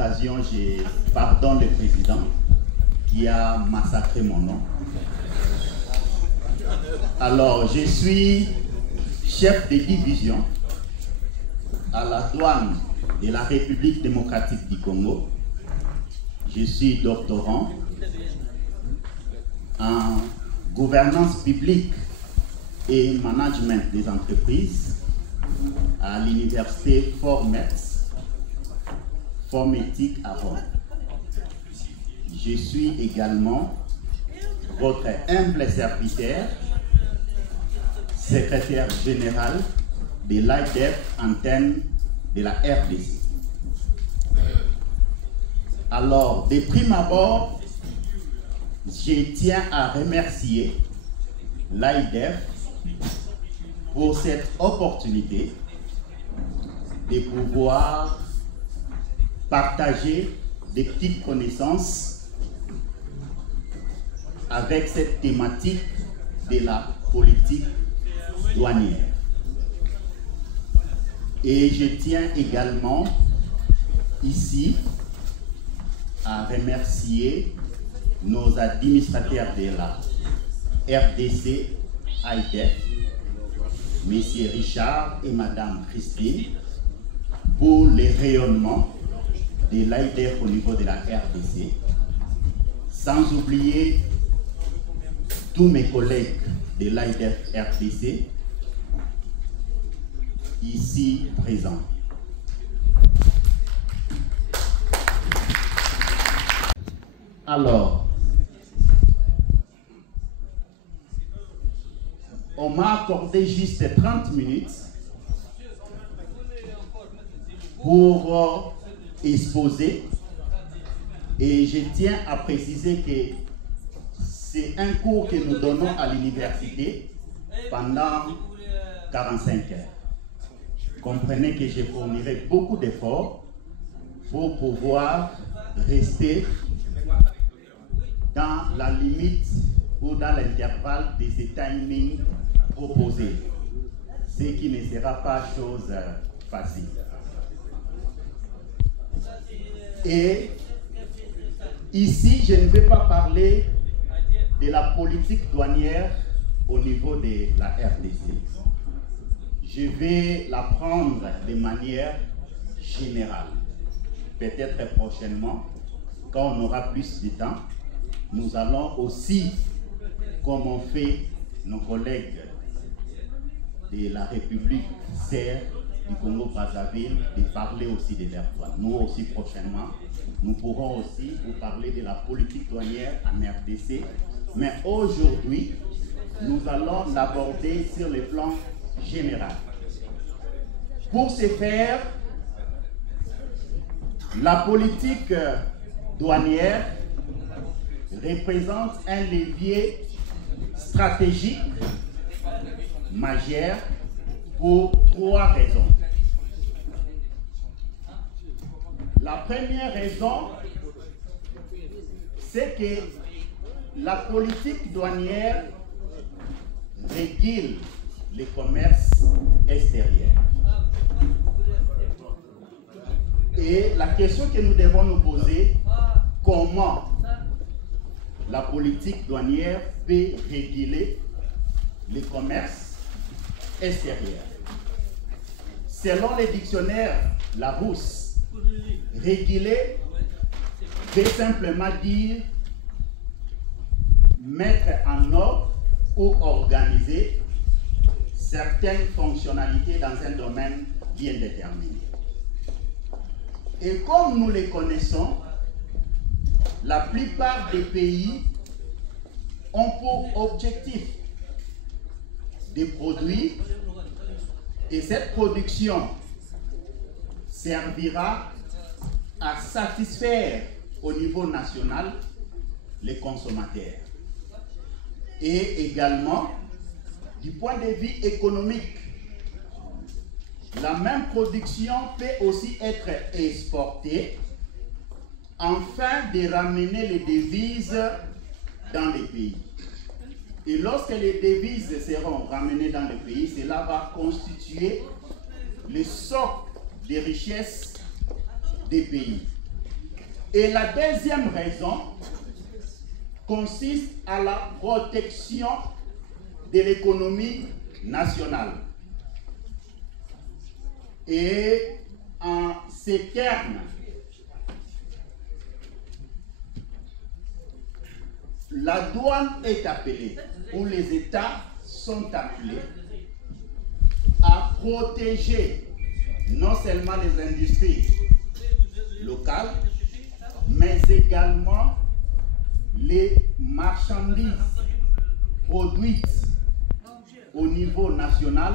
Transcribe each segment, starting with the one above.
occasion, je pardonne le président qui a massacré mon nom. Alors, je suis chef de division à la douane de la République démocratique du Congo. Je suis doctorant en gouvernance publique et management des entreprises à l'université Fort-Metz, Fort-Métique à Rome. Je suis également votre humble serviteur, secrétaire général de l'AIDEF antenne de la RDC. Alors, de prime abord, je tiens à remercier l'AIDEF pour cette opportunité de pouvoir partager des petites connaissances avec cette thématique de la politique douanière. Et je tiens également ici à remercier nos administrateurs de la RDC AIDEF, M. Richard et Mme Christine, pour le rayonnement de l'AIDEF au niveau de la RDC, sans oublier tous mes collègues de l'AIDEF RDC ici présents. Alors, on m'a accordé juste 30 minutes pour exposer, et je tiens à préciser que c'est un cours que nous donnons à l'université pendant 45 heures. Comprenez que je fournirai beaucoup d'efforts pour pouvoir rester dans la limite ou dans l'intervalle de ce timing proposé, ce qui ne sera pas chose facile. Et ici, je ne vais pas parler de la politique douanière au niveau de la RDC. Je vais la prendre de manière générale. Peut-être prochainement, quand on aura plus de temps, nous allons aussi, comme ont fait nos collègues de la République sœur du Congo-Brazzaville, de parler aussi de leur douane. Nous aussi prochainement, nous pourrons aussi vous parler de la politique douanière en RDC. Mais aujourd'hui, nous allons l'aborder sur le plan général. Pour ce faire, la politique douanière représente un levier stratégique majeur pour 3 raisons. La première raison, c'est que la politique douanière régule le commerce extérieur. Et la question que nous devons nous poser, comment la politique douanière peut réguler le commerce extérieur? Selon le dictionnaire Larousse, réguler veut simplement dire mettre en ordre ou organiser certaines fonctionnalités dans un domaine bien déterminé. Et comme nous les connaissons, la plupart des pays ont pour objectif de produire, et cette production servira à satisfaire au niveau national les consommateurs. Et également, du point de vue économique, la même production peut aussi être exportée afin de ramener les devises dans les pays. Et lorsque les devises seront ramenées dans le pays, cela va constituer le socle des richesses des pays. Et la deuxième raison consiste à la protection de l'économie nationale. Et en ces termes, la douane est appelée, ou les États sont appelés à protéger non seulement les industries locales, mais également les marchandises produites au niveau national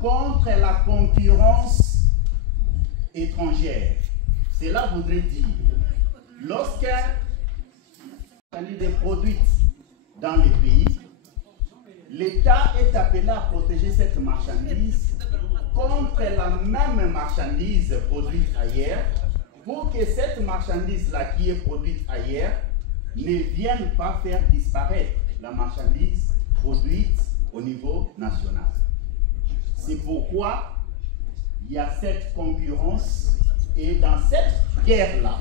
contre la concurrence étrangère. Cela voudrait dire, lorsqu'une marchandise est produite dans les pays, l'État est appelé à protéger cette marchandise contre la même marchandise produite ailleurs, pour que cette marchandise-là qui est produite ailleurs ne vienne pas faire disparaître la marchandise produite au niveau national. C'est pourquoi il y a cette concurrence, et dans cette guerre-là,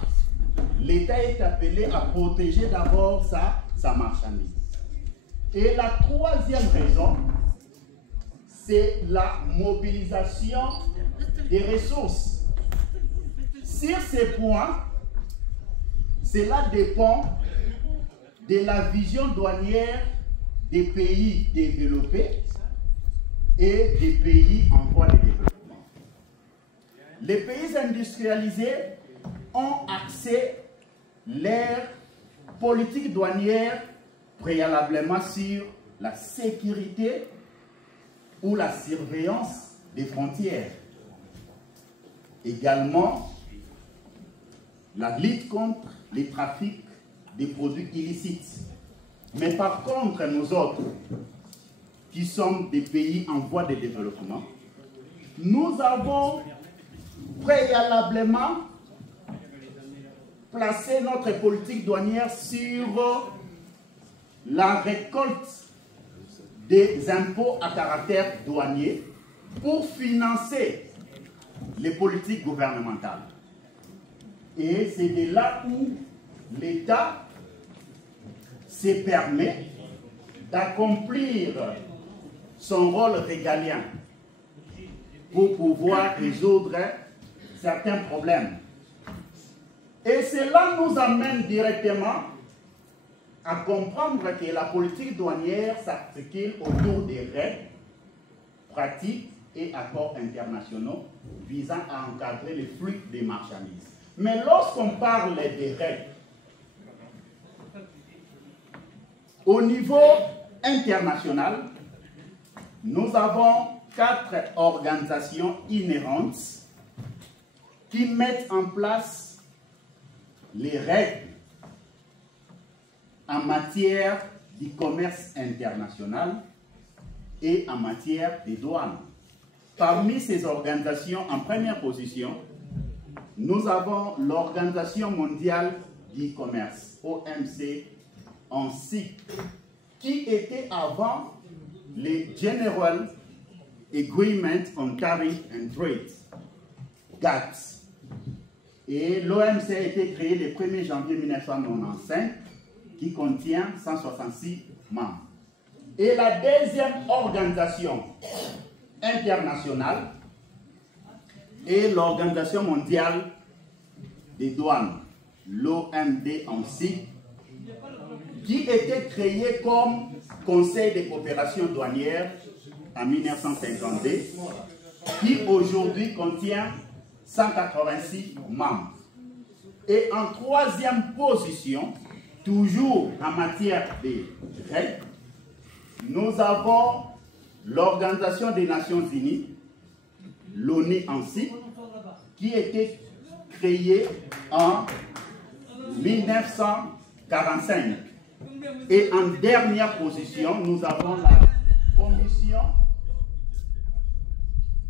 l'État est appelé à protéger d'abord sa marchandise. Et la troisième raison, c'est la mobilisation des ressources. Sur ces points, cela dépend de la vision douanière des pays développés et des pays en voie de développement. Les pays industrialisés ont axé leur politique douanière préalablement sur la sécurité ou la surveillance des frontières. Également, la lutte contre les trafics des produits illicites. Mais par contre, nous autres, qui sommes des pays en voie de développement, nous avons préalablement placé notre politique douanière sur la récolte des impôts à caractère douanier pour financer les politiques gouvernementales. Et c'est de là où l'État se permet d'accomplir son rôle régalien pour pouvoir résoudre certains problèmes. Et cela nous amène directement à comprendre que la politique douanière s'articule autour des règles, pratiques et accords internationaux visant à encadrer les flux des marchandises. Mais lorsqu'on parle des règles, au niveau international, nous avons 4 organisations inhérentes qui mettent en place les règles en matière du commerce international et en matière des douanes. Parmi ces organisations, en première position, nous avons l'Organisation mondiale du commerce, OMC, en cycle, qui était avant les General Agreement on Tariff and Trade, GATT. Et l'OMC a été créé le 1er janvier 1995, qui contient 166 membres. Et la deuxième organisation internationale est l'Organisation mondiale des douanes, l'OMD en cycle, qui était créé comme Conseil de coopération douanière en 1952, qui aujourd'hui contient 186 membres. Et en troisième position, toujours en matière de règles, nous avons l'Organisation des Nations Unies, l'ONU en cycle, qui a été créée en 1945. Et en dernière position, nous avons la Commission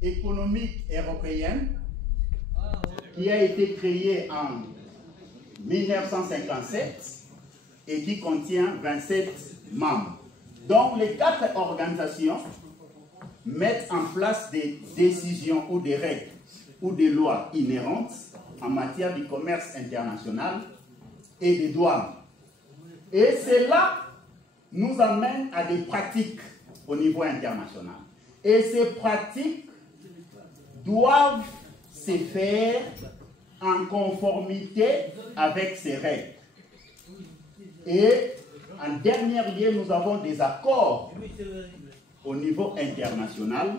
économique européenne, qui a été créée en 1957 et qui contient 27 membres. Donc les 4 organisations mettent en place des décisions ou des règles ou des lois inhérentes en matière de commerce international et des douanes. Et cela nous amène à des pratiques au niveau international. Et ces pratiques doivent se faire en conformité avec ces règles. Et en dernier lieu, nous avons des accords au niveau international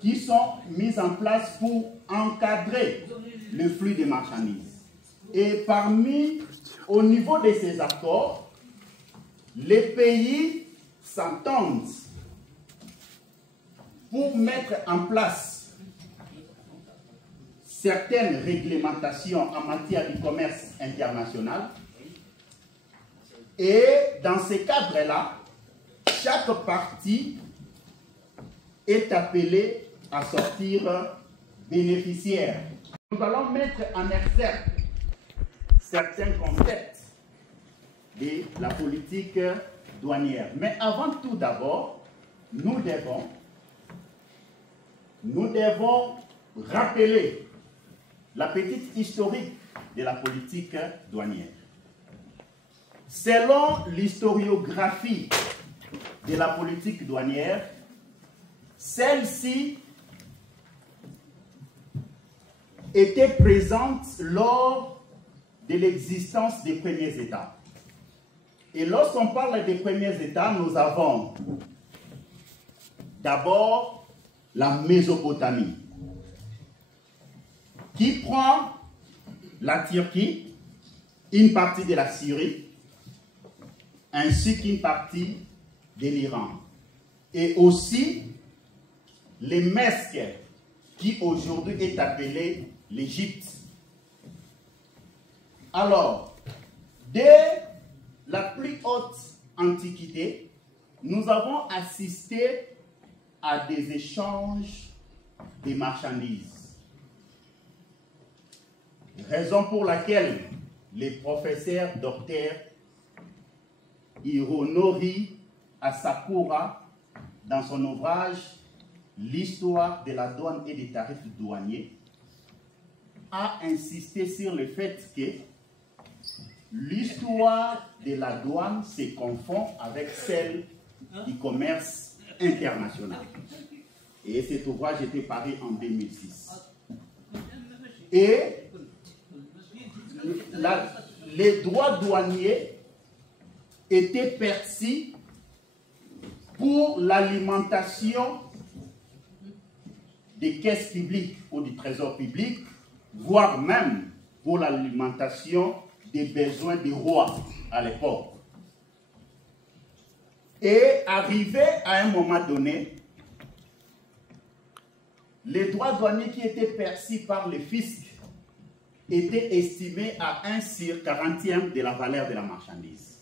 qui sont mis en place pour encadrer le flux des marchandises. Et au niveau de ces accords, les pays s'entendent pour mettre en place certaines réglementations en matière de commerce international. Et dans ces cadres-là, chaque partie est appelée à sortir bénéficiaire. Nous allons mettre en exergue certains concepts de la politique douanière. Mais avant tout d'abord, nous devons rappeler la petite historique de la politique douanière. Selon l'historiographie de la politique douanière, celle-ci était présente lors de l'existence des premiers États. Et lorsqu'on parle des premiers États, nous avons d'abord la Mésopotamie, qui prend la Turquie, une partie de la Syrie, ainsi qu'une partie de l'Iran. Et aussi les Mesques, qui aujourd'hui est appelée l'Égypte. Alors, dès la plus haute antiquité, nous avons assisté à des échanges de marchandises. Raison pour laquelle le professeur Dr Hironori Asakura, dans son ouvrage L'histoire de la douane et des tarifs douaniers, a insisté sur le fait que l'histoire de la douane se confond avec celle du commerce international. Et cet ouvrage était paru en 2006. Et les droits douaniers étaient perçus pour l'alimentation des caisses publiques ou du trésor public, voire même pour l'alimentation des besoins des rois à l'époque. Et arrivé à un moment donné, les droits douaniers qui étaient perçus par le fisc étaient estimés à 1/40 de la valeur de la marchandise.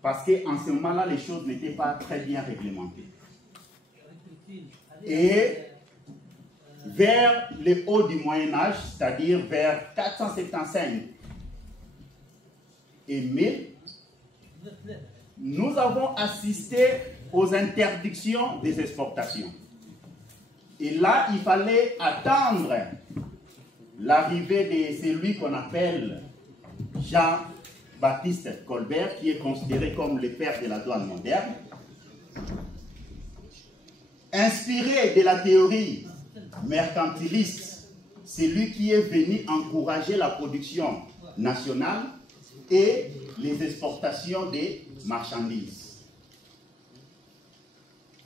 Parce qu'en ce moment-là, les choses n'étaient pas très bien réglementées. Et vers le haut du Moyen-Âge, c'est-à-dire vers 475 et 1000, nous avons assisté aux interdictions des exportations. Et là, il fallait attendre l'arrivée de celui qu'on appelle Jean-Baptiste Colbert, qui est considéré comme le père de la douane moderne. Inspiré de la théorie mercantiliste, c'est lui qui est venu encourager la production nationale et les exportations des marchandises.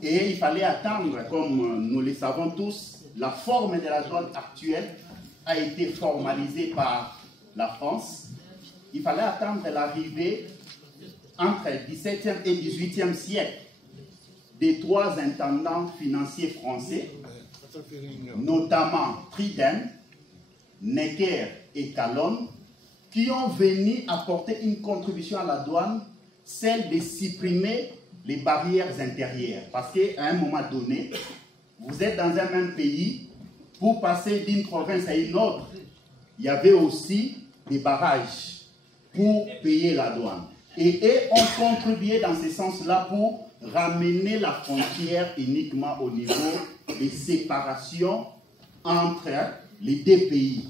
Et il fallait attendre, comme nous le savons tous, la forme de la douane actuelle a été formalisée par la France. Il fallait attendre l'arrivée entre le XVIIe et XVIIIe siècle des trois intendants financiers français, notamment Trident, Necker et Calonne, qui ont venu apporter une contribution à la douane, celle de supprimer les barrières intérieures. Parce qu'à un moment donné, vous êtes dans un même pays, pour passer d'une province à une autre, il y avait aussi des barrages pour payer la douane. Et eux ont contribué dans ce sens-là pour ramener la frontière uniquement au niveau des séparations entre les deux pays.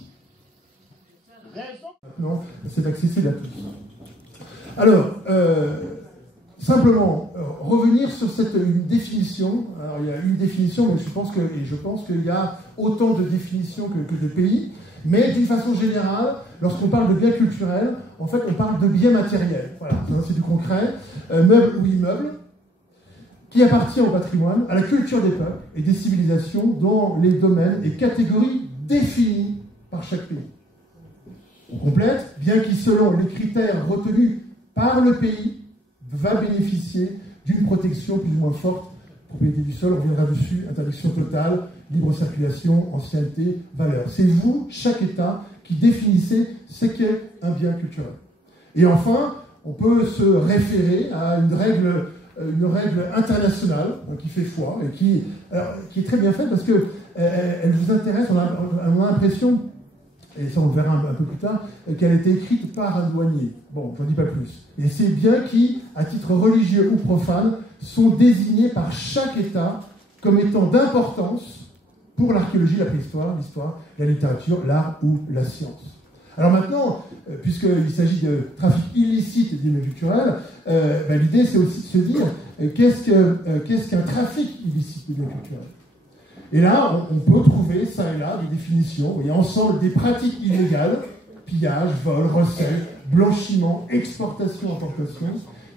Maintenant, c'est accessible à tous. Alors, simplement, revenir sur une définition. Alors, il y a une définition, mais je pense qu'il y a autant de définitions que de pays. Mais d'une façon générale, lorsqu'on parle de biens culturels, en fait, on parle de biens matériels. Voilà, c'est du concret. Meubles ou immeubles, qui appartient au patrimoine, à la culture des peuples et des civilisations dans les domaines et catégories définis par chaque pays. On complète, bien qu'il, selon les critères retenus par le pays, va bénéficier d'une protection plus ou moins forte. Propriété du sol, on reviendra dessus, interdiction totale, libre circulation, ancienneté, valeur. C'est vous, chaque État, qui définissez ce qu'est un bien culturel. Et enfin, on peut se référer à une règle internationale qui fait foi et qui est très bien faite parce qu'elle vous intéresse. On a l'impression, et ça on le verra un peu plus tard, qu'elle a été écrite par un douanier. Bon, j'en dis pas plus. Et c'est biens qui, à titre religieux ou profane, sont désignés par chaque État comme étant d'importance pour l'archéologie, la préhistoire, l'histoire, la littérature, l'art ou la science. Alors maintenant, puisqu'il s'agit de trafic illicite des biens culturels, l'idée c'est aussi de se dire qu'est-ce qu'un trafic illicite des biens culturels. Et là, on peut trouver ça et là des définitions, et ensemble des pratiques illégales, pillage, vol, recel, blanchiment, exportation, importation,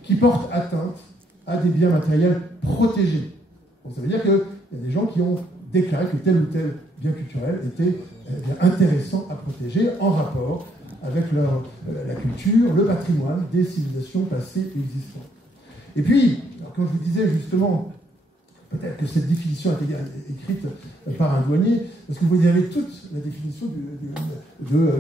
qui portent atteinte à des biens matériels protégés. Donc ça veut dire qu'il y a des gens qui ont déclaré que tel ou tel bien culturel était intéressant à protéger en rapport avec la culture, le patrimoine des civilisations passées et existantes. Et puis, alors quand je vous disais justement, peut-être que cette définition a été écrite par un douanier, parce que vous avez toute la définition de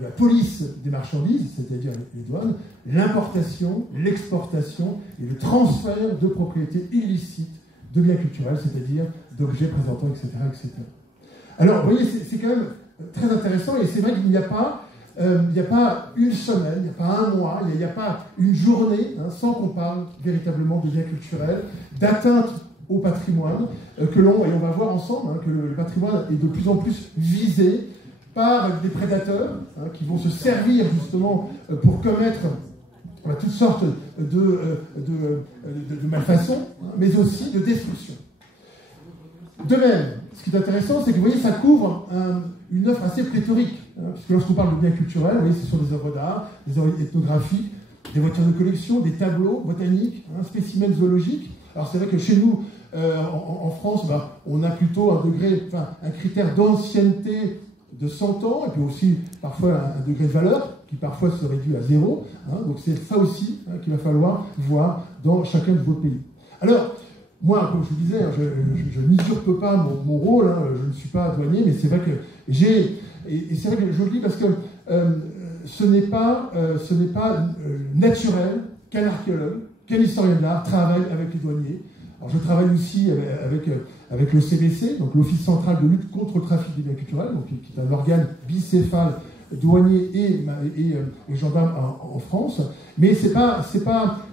la police des marchandises, c'est-à-dire les douanes, l'importation, l'exportation et le transfert de propriétés illicites de biens culturels, c'est-à-dire d'objets présentant, etc., etc. Alors, vous voyez, c'est quand même très intéressant, et c'est vrai qu'il n'y a pas une semaine, il n'y a pas un mois, il n'y a pas une journée sans qu'on parle véritablement de biens culturels, d'atteinte au patrimoine, et on va voir ensemble que le patrimoine est de plus en plus visé par des prédateurs qui vont se servir justement pour commettre toutes sortes de malfaçons, mais aussi de destruction. De même, ce qui est intéressant, c'est que vous voyez, ça couvre une œuvre assez pléthorique. Puisque lorsqu'on parle de biens culturels, vous voyez, c'est sur des œuvres d'art, des œuvres ethnographiques, des voitures de collection, des tableaux botaniques, spécimens zoologiques. Alors c'est vrai que chez nous, en France, on a plutôt un critère d'ancienneté de 100 ans, et puis aussi parfois un degré de valeur, qui parfois se réduit à 0. Donc c'est ça aussi qu'il va falloir voir dans chacun de vos pays. Alors, moi, comme je vous disais, je n'usurpe pas mon rôle, je ne suis pas douanier, mais c'est vrai que et c'est vrai que je le dis parce que ce n'est pas naturel qu'un archéologue, qu'un historien de l'art travaille avec les douaniers. Alors je travaille aussi avec le CBC, donc l'Office central de lutte contre le trafic des biens culturels, donc, qui est un organe bicéphale, douanier et gendarme en France, mais c'est pas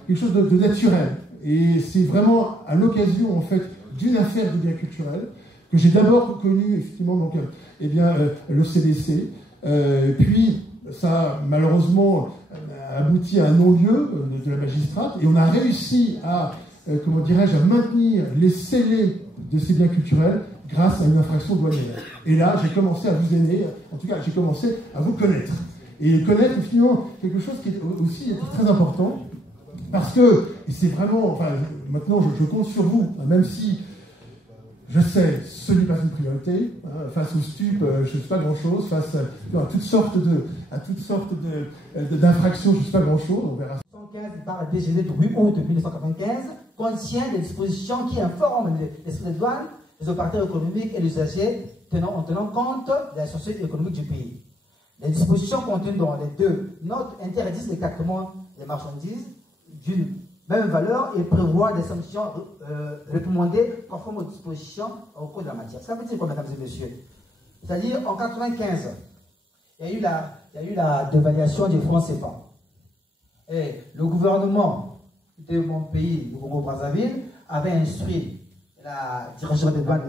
quelque chose de naturel. Et c'est vraiment à l'occasion en fait d'une affaire de biens culturels que j'ai d'abord connu effectivement donc le CDC, puis ça malheureusement abouti à un non-lieu de la magistrate, et on a réussi à maintenir les scellés de ces biens culturels grâce à une infraction douanière. Et là, j'ai commencé à vous aimer, en tout cas, j'ai commencé à vous connaître. Et connaître, finalement, quelque chose qui est aussi très important, parce que, et c'est vraiment, maintenant, je compte sur vous, même si, je sais, ce n'est pas une priorité, face aux stupes, je ne sais pas grand-chose, face à toutes sortes d'infractions, je ne sais pas grand-chose, on verra. Par la DGD du 8 août 1995 contient des dispositions qui informent l'esprit des douanes, les opérateurs économiques et les usagers en tenant compte de la situation économique du pays. Les dispositions contenues dans les deux notes interdisent l'écartement des marchandises d'une même valeur et prévoient des sanctions recommandées conformes aux dispositions au code de la matière. Ça veut dire quoi, mesdames et messieurs? C'est-à-dire, en 1995, il y a eu la dévaluation du franc CFA. Et le gouvernement de mon pays, le Congo-Brazzaville, avait instruit la direction des douanes